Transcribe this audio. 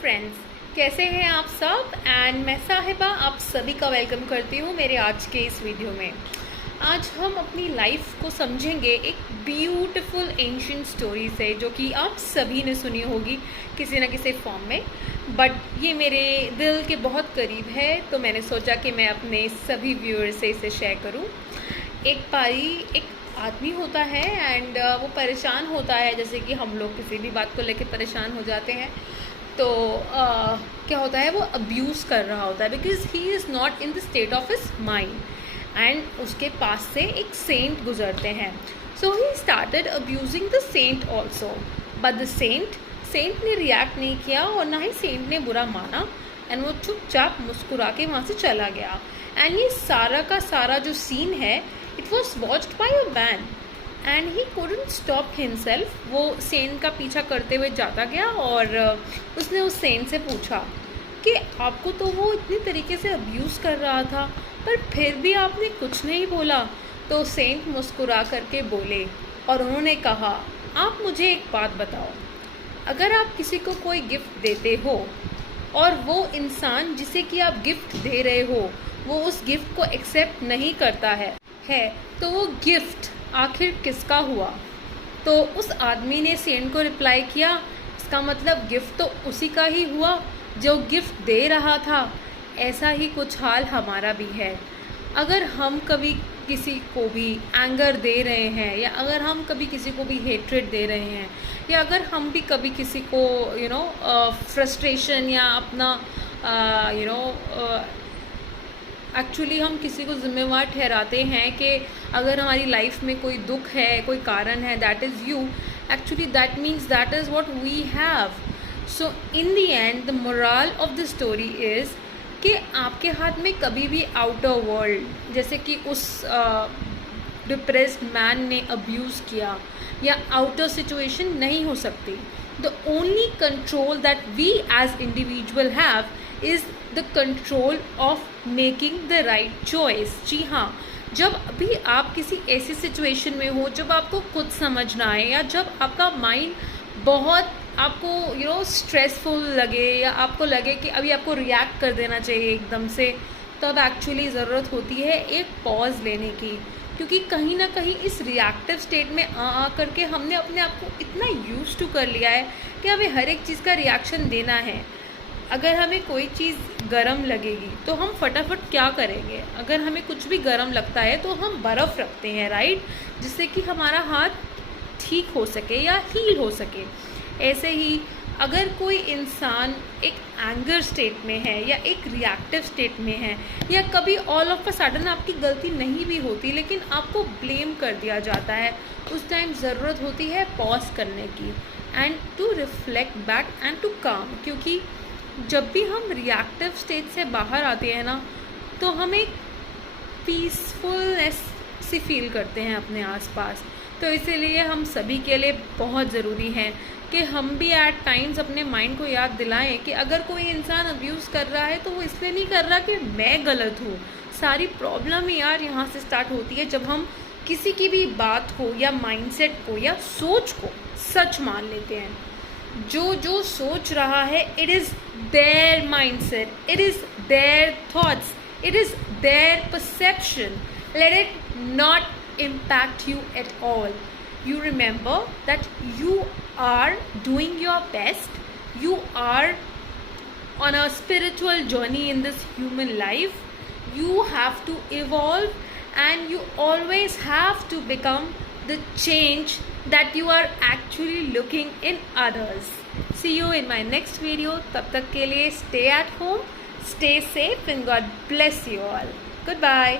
Friends, कैसे हैं आप सब। एंड मैं साहिबा आप सभी का वेलकम करती हूँ मेरे आज के इस वीडियो में। आज हम अपनी लाइफ को समझेंगे एक ब्यूटीफुल एंशिएंट स्टोरी से, जो कि आप सभी ने सुनी होगी किसी न किसी फॉर्म में, बट ये मेरे दिल के बहुत करीब है, तो मैंने सोचा कि मैं अपने सभी व्यूअर्स से इसे शेयर करूँ। एक आदमी होता है एंड वो परेशान होता है, जैसे कि हम लोग किसी भी बात को लेकर परेशान हो जाते हैं। तो क्या होता है, वो अब्यूज़ कर रहा होता है because he is not in the state of his mind, and उसके पास से एक सेंट गुजरते हैं। So he started abusing the saint also, but the saint ने रिएक्ट नहीं किया और ना ही सेंट ने बुरा माना, एंड वो चुपचाप मुस्कुरा के वहाँ से चला गया। एंड ये सारा का सारा जो सीन है, it was watched by a man and he couldn't stop himself. वो सेंट का पीछा करते हुए जाता गया और उसने उस सेंट से पूछा कि आपको तो वो इतनी तरीके से अब्यूज़ कर रहा था, पर फिर भी आपने कुछ नहीं बोला। तो सेंट मुस्कुरा करके बोले और उन्होंने कहा, आप मुझे एक बात बताओ, अगर आप किसी को कोई गिफ्ट देते हो और वो इंसान जिसे कि आप गिफ्ट दे रहे हो वो उस गिफ्ट को एक्सेप्ट नहीं करता है तो वो गिफ्ट आखिर किसका हुआ। तो उस आदमी ने सेंट को रिप्लाई किया, इसका मतलब गिफ्ट तो उसी का ही हुआ जो गिफ्ट दे रहा था। ऐसा ही कुछ हाल हमारा भी है। अगर हम कभी किसी को भी एंगर दे रहे हैं, या अगर हम कभी किसी को भी हेट्रेड दे रहे हैं, या अगर हम भी कभी किसी को फ्रस्ट्रेशन या अपना एक्चुअली हम किसी को ज़िम्मेवार ठहराते हैं कि अगर हमारी लाइफ में कोई दुख है, कोई कारण है, that is you. Actually that means that is what we have. So in the end the moral of the story is कि आपके हाथ में कभी भी आउटर वर्ल्ड, जैसे कि उस डिप्रेस्ड मैन ने अब्यूज़ किया, या आउटर सिचुएशन नहीं हो सकती। The only control that we as individual have is the control of making the right choice. जी हाँ, जब भी आप किसी ऐसी सिचुएशन में हो जब आपको खुद समझ ना आए, या जब आपका माइंड बहुत आपको स्ट्रेसफुल लगे, या आपको लगे कि अभी आपको रिएक्ट कर देना चाहिए एकदम से, तब एक्चुअली ज़रूरत होती है एक पॉज लेने की। क्योंकि कहीं ना कहीं इस रिएक्टिव स्टेट में आ करके हमने अपने आप को इतना यूज टू कर लिया है कि हमें हर एक चीज़ का रिएक्शन देना है। अगर हमें कोई चीज़ गरम लगेगी तो हम फटाफट क्या करेंगे, अगर हमें कुछ भी गरम लगता है तो हम बर्फ़ रखते हैं, राइट, जिससे कि हमारा हाथ ठीक हो सके या हील हो सके। ऐसे ही अगर कोई इंसान एक एंगर स्टेट में है या एक रिएक्टिव स्टेट में है, या कभी ऑल ऑफ अ सडन आपकी गलती नहीं भी होती लेकिन आपको ब्लेम कर दिया जाता है, उस टाइम ज़रूरत होती है पॉज करने की and to reflect back and to calm. क्योंकि जब भी हम रिएक्टिव स्टेट से बाहर आते हैं ना, तो हम एक पीसफुलनेस सी फील करते हैं अपने आसपास। तो इसीलिए हम सभी के लिए बहुत ज़रूरी है कि हम भी एट टाइम्स अपने माइंड को याद दिलाएं कि अगर कोई इंसान अब्यूज़ कर रहा है तो वो इसलिए नहीं कर रहा कि मैं गलत हूँ। सारी प्रॉब्लम यार यहाँ से स्टार्ट होती है जब हम किसी की भी बात को या माइंडसेट को या सोच को सच मान लेते हैं। जो सोच रहा है, it is there mindset, it is their thoughts, it is their perception. Let it not impact you at all. You remember that you are doing your best. You are on a spiritual journey in this human life. You have to evolve, and you always have to become the change that you are actually looking in others. See you in my next video. तब तक के लिए stay at home, stay safe, and God bless you all. Goodbye.